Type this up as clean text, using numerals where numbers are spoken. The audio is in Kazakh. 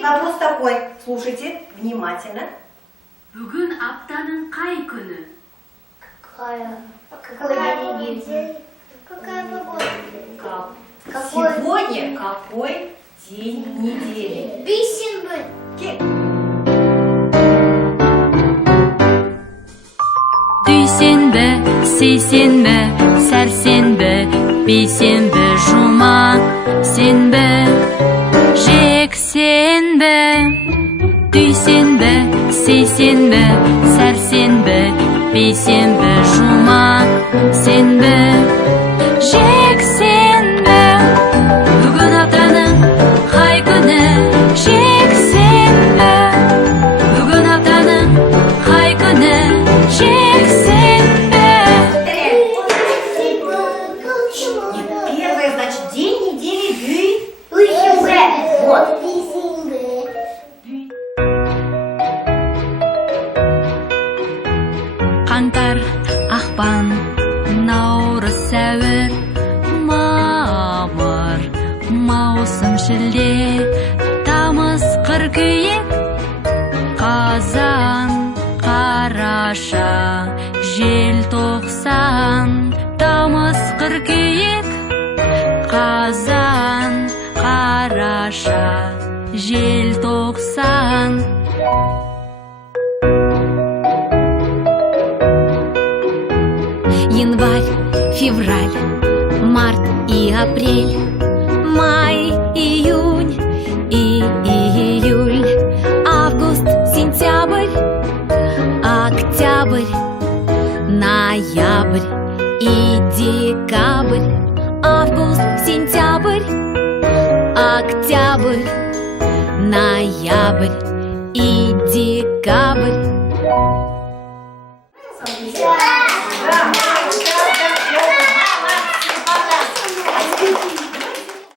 И вопрос такой. Слушайте внимательно. Бүгін аптаның қай күні? Какой день недели? Какая погода? Сегодня какой день недели? Бейсенбі. Дүйсенбі, сейсенбі, сәрсенбі, бейсенбі, жұма, сенбі, жексенбі. Дүйсенбі, сейсенбі, сәрсенбі, бейсенбі, жұма, сенбі, жексенбі. Бүгін аптаның қай күні? Жексенбі. Бүгін аптаның қай күні? Жексенбі. Первый, значит, день недели Бейсенбі. Вот. Қаңтар, ақпан, наурыз, сәуір, мамыр, маусым, шілде, тамыз, қыркүйек, қазан, қараша, желтоқсан. Тамыз, қыркүйек, қазан, қараша, желтоқсан. Январь, февраль, март и апрель, май, июнь и июль, август, сентябрь, октябрь, ноябрь и декабрь. Август, сентябрь, октябрь, ноябрь и декабрь.